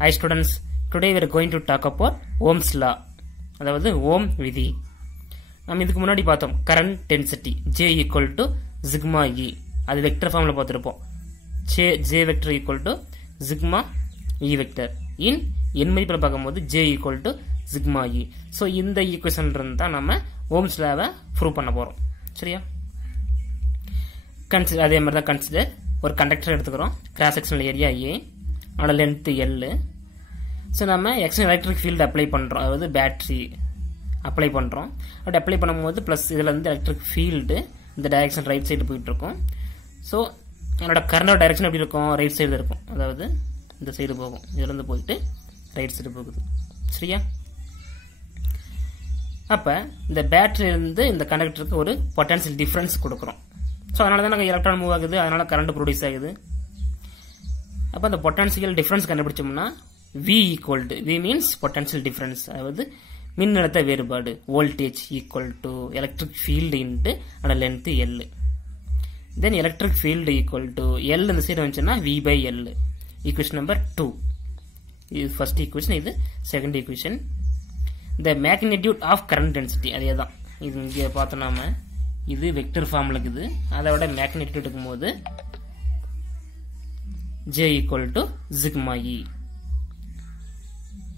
Hi students, today we are going to talk about Ohm's law. அதாவது ஓம் விதி. நம்ம இதுக்கு முன்னாடி பார்த்தோம் current density J equal to sigma E. அது வெக்டர் ஃபார்ம்ல பார்த்திருப்போம். J vector equal to sigma E vector. எண் மதிப்புல பார்க்கும்போது J equal to sigma E. So இந்த ஈக்குவேஷன்ல இருந்து தான் நம்ம ஓம்ஸ் லாவை ப்ரூவ் பண்ண போறோம். சரியா? அதே மாதிரி தான் கன்சிடர் ஒரு கண்டக்டர் எடுத்துக்கிறோம். Cross sectional area A. அதோட லென்த் L. ஸோ நம்ம எக்ஸ்டர்னல் எலக்ட்ரிக் ஃபீல்டு அப்ளை பண்ணுறோம், அதாவது பேட்டரி அப்ளை பண்ணுறோம். அப்படி அப்ளை பண்ணும்போது ப்ளஸ் இதில் வந்து எலக்ட்ரிக் ஃபீல்டு இந்த டைரக்ஷன் ரைட் சைடு போயிட்டு இருக்கும். ஸோ என்னோட கரண்டோட டைரக்ஷன் எப்படி இருக்கும்? ரைட் சைடு இருக்கும், அதாவது இந்த சைடு போகும், இதுலேருந்து போயிட்டு ரைட் சைடு போகுது. சரியா? அப்போ இந்த பேட்டரியிலேருந்து இந்த கண்டக்டருக்கு ஒரு பொட்டன்ஷியல் டிஃப்ரென்ஸ் கொடுக்குறோம். ஸோ அதனால தான் நாங்கள் எலக்ட்ரான் மூவ் ஆகுது, அதனால கரண்ட் ப்ரொடியூஸ் ஆகுது. அப்போ அந்த பொட்டன்ஷியல் டிஃப்ரென்ஸ் கண்டுபிடிச்சோம்னா V equal to V means potential difference, அதாவது மின்னழுத்த வேறுபாடு voltage equal to electric field into and length L. Then electric field equal to L இந்த சைடு வந்துச்சுன்னா V by L. Equation number 2. இது first equation, இது second equation. The magnitude of current density அதே தான். இது இங்கே பார்த்தோம் நாம, இது வெக்டர் ஃபார்ம்ல இருக்குது. அதோட மேக்னிடியூட் இருக்கும்போது J equal to sigma E.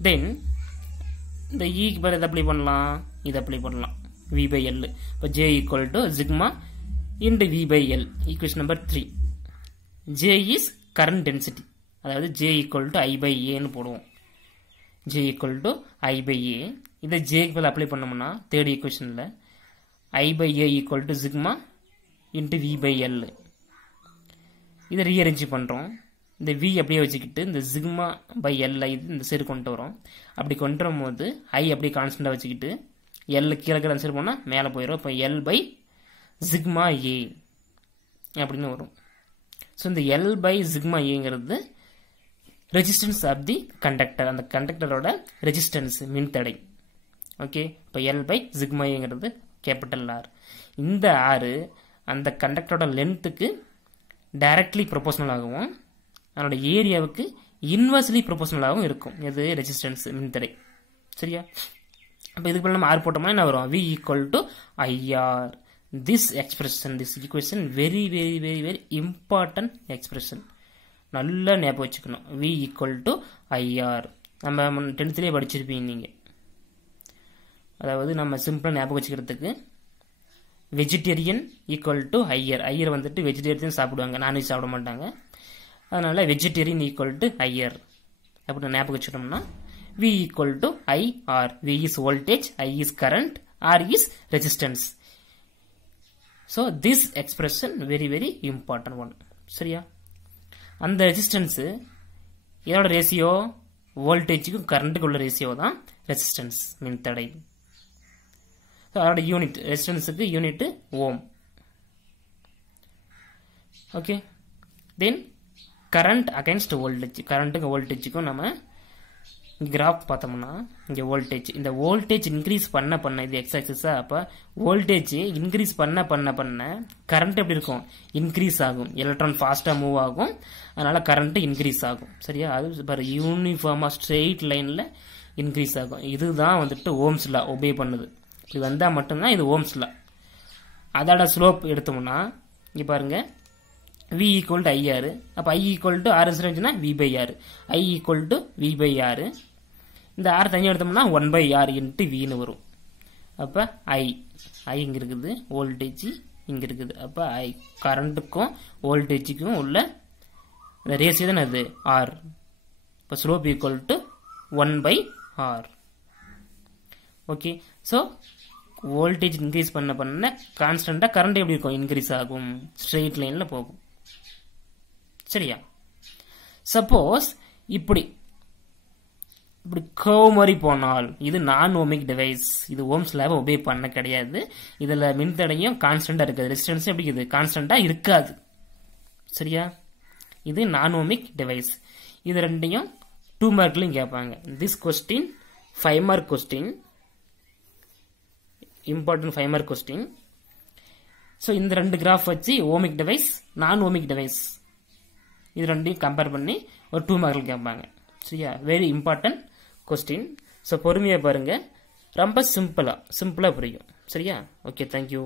Then இந்த E க்கு பதிலா அப்ளை பண்ணலாம், இது அப்ளை பண்ணலாம் V by L. இப்போ J equal to sigma into V by L. Equation number 3. J is current density, அதாவது J equal to I by A ன்னு போடுவோம். J equal to I by A. இதை J க்கு பதிலா apply பண்ணோம்னா third ஈக்குவேஷன்ல I by A equal to sigma into V by L. இதை rearrange பண்றோம். இந்த V அப்படியே வச்சுக்கிட்டு இந்த சிக்மா பை L இந்த சைடு கொண்டு வரோம். அப்படி கொண்டு வரும்போது I அப்படியே கான்ஸ்டன்டா வச்சுக்கிட்டு L கீழே கீழே சைடு போனா மேலே போயிடும். இப்போ L பை சிக்மா A அப்படின்னு வரும். ஸோ இந்த L பை சிக்மா ஏங்கிறது ரெசிஸ்டன்ஸ் ஆஃப் தி கண்டக்டர், அந்த கண்டக்டரோட ரெசிஸ்டன்ஸ் மின்தடை. ஓகே, இப்போ L பை சிக்மா ஏங்கிறது கேபிட்டல் R. இந்த R அந்த கண்டக்டரோட லென்த்துக்கு டைரக்ட்லி ப்ரொபோஷனல் ஆகும், அதனோட ஏரியாவுக்கு இன்வெர்ஸ்லி ப்ரொபோஷனலாகவும் இருக்கும். இது ரெசிஸ்டன்ஸ் மின்தடை. சரியா? அப்போ இதுக்கு நம்ம ஆர் போட்டோம்னா என்ன வரும்? V equal to IR. This expression, this equation very very very very important expression. நல்லா ஞாபகம் வச்சுக்கணும். V equal to IR. நம்ம 10th படிச்சிருப்பீங்க நீங்க. அதாவது நம்ம சிம்பிளா ஞாபகம் வச்சுக்கிறதுக்கு vegetarian equal to higher. Higher வந்துட்டு வெஜிடேரியன் சாப்பிடுவாங்க, நான்வெஜ் சாப்பிட மாட்டாங்க. அதனால வெஜிடேரியன் ஈக்குவல் டு ஹையர் அப்படின்னு ஞாபகம் வச்சுட்டோம்னா V equal to IR. V is voltage, I is current, R is resistance. So this expression very very important one. சரியா? அந்த ரெசிஸ்டன்ஸ் இதோட ரேஷியோ வோல்டேஜுக்கும் கரண்ட்டுக்கு உள்ள ரேஷியோ தான் ரெசிஸ்டன்ஸ் மின்தடை. அதோட யூனிட் ரெசிஸ்டன்ஸுக்கு யூனிட் ஓம். ஓகே, தென் கரண்ட் அகைன்ஸ்ட் வோல்டேஜ். கரண்ட்டுக்கு வோல்டேஜுக்கும் நம்ம கிராஃப் பார்த்தோம்னா இங்கே வோல்டேஜ், இந்த வோல்டேஜ் இன்க்ரீஸ் பண்ண பண்ண இது எக்ஸ் ஆக்சிஸா, அப்போ வோல்டேஜ் இன்க்ரீஸ் பண்ண பண்ண பண்ண கரண்ட் எப்படி இருக்கும்? இன்க்ரீஸ் ஆகும். எலக்ட்ரான் ஃபாஸ்ட்டாக மூவ் ஆகும், அதனால கரண்ட் இன்க்ரீஸ் ஆகும். சரியா? அது பாரு யூனிஃபார்மாக ஸ்ட்ரெயிட் லைனில் இன்க்ரீஸ் ஆகும். இதுதான் வந்துட்டு ஓம்ஸ் லா ஒபே பண்ணுது. இப்படி வந்தால் மட்டும்தான் இது ஓம்ஸ் லா. அதோட ஸ்லோப் எடுத்தோம்னா இங்கே பாருங்க, V equal to IR. அப்போ I equal to R இருந்துச்சுன்னா V by R. I equal to V by R. இந்த R தனியாக எடுத்தோம்னா 1 by R into V ன்னு வரும். அப்போ I இங்கே இருக்குது, வோல்டேஜ் இங்கே இருக்குது. அப்போ கரண்ட்டுக்கும் வோல்டேஜுக்கும் உள்ள ரேஷியோ தானே அது R. இப்போ slope equal to 1 by R. Okay, so voltage increase பண்ண பண்ண கான்ஸ்டன்டா கரண்ட் எப்படி இருக்கும்? இன்க்ரீஸ் ஆகும், ஸ்ட்ரெயிட் லைன்ல போகும். சரியா? சப்போஸ் இப்படி கர்வ் மாதிரி போனால் இது நான் ஓமிக் டிவைஸ். இது ஓம்ஸ் லாவை ஒபே பண்ண கிடையாது. இதுல மின்தடையும் கான்ஸ்டன்டா இருக்காது, ரெசிஸ்டன்ஸ் எப்படி இருக்குது? கான்ஸ்டன்டா இருக்காது. சரியா? இது நான் ஓமிக் டிவைஸ். இது ரெண்டையும் 2 மார்க்லையும் கேட்பாங்க. This question 5 mark question, important 5 mark question. So இந்த ரெண்டு கிராஃப் வச்சு ஓமிக் டிவைஸ், நான் ஓமிக் டிவைஸ் இது ரெண்டையும் கம்பேர் பண்ணி ஒரு 2 மார்க்கில் கேட்பாங்க. சரியா? Very important question. ஸோ பொறுமையாக பாருங்கள், ரொம்ப சிம்பிளாக புரியும். சரியா? Okay, thank you.